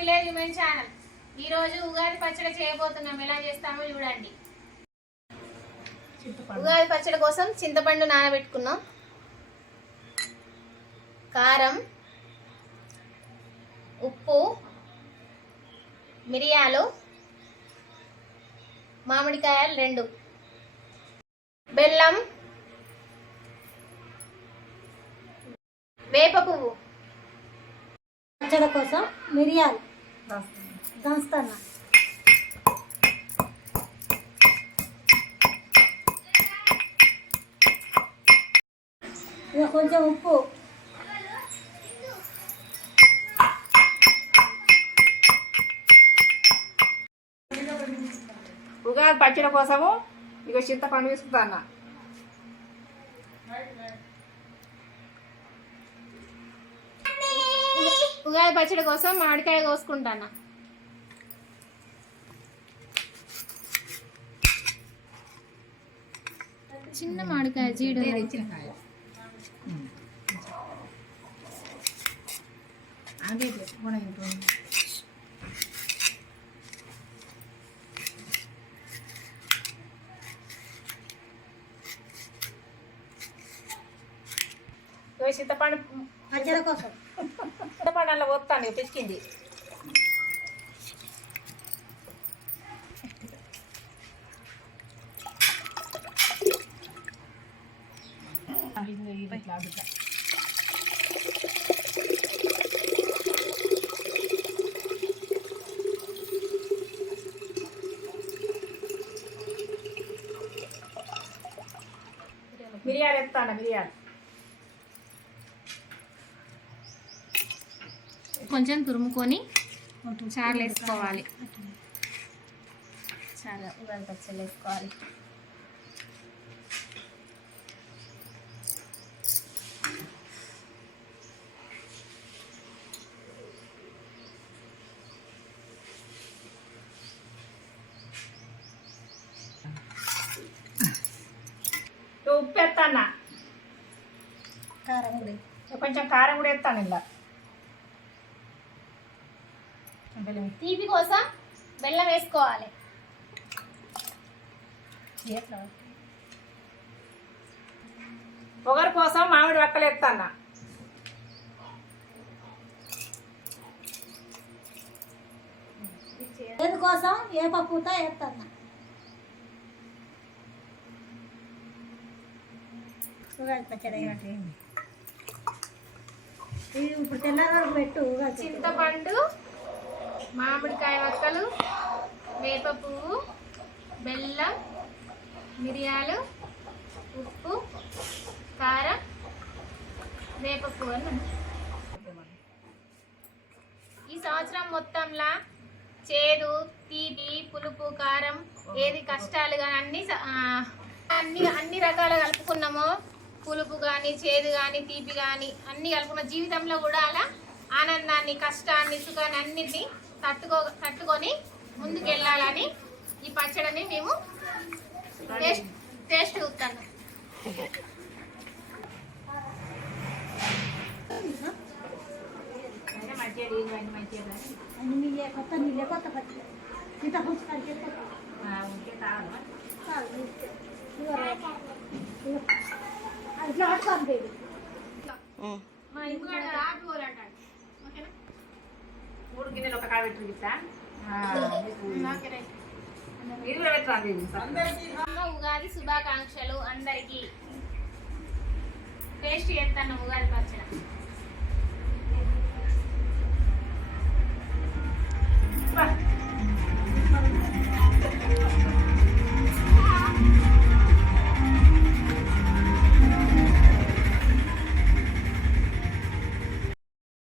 Village women channel. ఈరోజు ఉగాది పచ్చడి చేయబోతున్నాం. ఎలా చేస్తామో చూడండి. ఉగాది పచ్చడి కోసం చింతపండు నానబెట్టుకున్నాం, కారం, ఉప్పు, మిరియాలు, మామిడికాయలు 2, బెల్లం, వేప పువ్వు. పచ్చడి కోసం మిరియాలు దంచుతున్నా, ఇక కొంచెం ఉప్పు, ఉగాది పచ్చడి కోసము ఇక చింతపండు వేసుకుంటా. ఉగాది పచ్చడి కోసం మామిడికాయ కోసుకుంటాను. చిన్న మామిడికాయ జీడు చింతపండు పచ్చడి కోసం చింతపండు అలా పోతాను పిసికింది. మిరియాలు ఎత్తాను. మిరియాలు కొంచెం తురుముకొని చారులు వేసుకోవాలి. చాలా ఉగాది పచ్చళ్ళు వేసుకోవాలి. ఉప్పు ఎత్తాను, కారం కూడా కొంచెం కారం కూడా ఎత్తాను. ఇలా తీపి కోసం బెల్లం వేసుకోవాలి. పొగరు కోసం మామిడి వక్కలు ఎత్తాను. కోసం ఏ పప్పుత వేస్తాను. ఉగాది పచ్చడి ఇప్పుడు తెల్లవారు పెట్టు. చింతపండు, మామిడికాయ వక్కలు, వేప పువ్వు, బెల్లం, మిరియాలు, ఉప్పు, కారం, వేప పువ్వు అని. ఈ సంవత్సరం మొత్తంలా చేదు, తీపి, పులుపు, కారం ఏది కష్టాలు కానీ అన్ని రకాలు కలుపుకున్నామో, పులుపు కానీ చేదు కానీ తీపి కానీ అన్ని కలుపుకున్న జీవితంలో కూడా అలా ఆనందాన్ని, కష్టాన్ని, సుఖాన్ని అన్నిటినీ తట్టుకొని ముందుకెళ్ళాలని ఈ పచ్చడిని మేము టేస్ట్ చూస్తాను. కొత్త నీళ్ళే కొత్త పచ్చడి ఇంత పుస్తకానికి ఇట్లా పట్టుకోండి బేబీ. మా ఇంటికాడ ఆపిపోలంటాడు. ఓకేనా? 3 గిన్నెలు ఒక కాడ పెట్టి ఇది కూడా పెట్టాలి. ఉగాది శుభాకాంక్షలు అందరికీ. టేస్ట్ చేస్తాను ఉగాది పచ్చడి.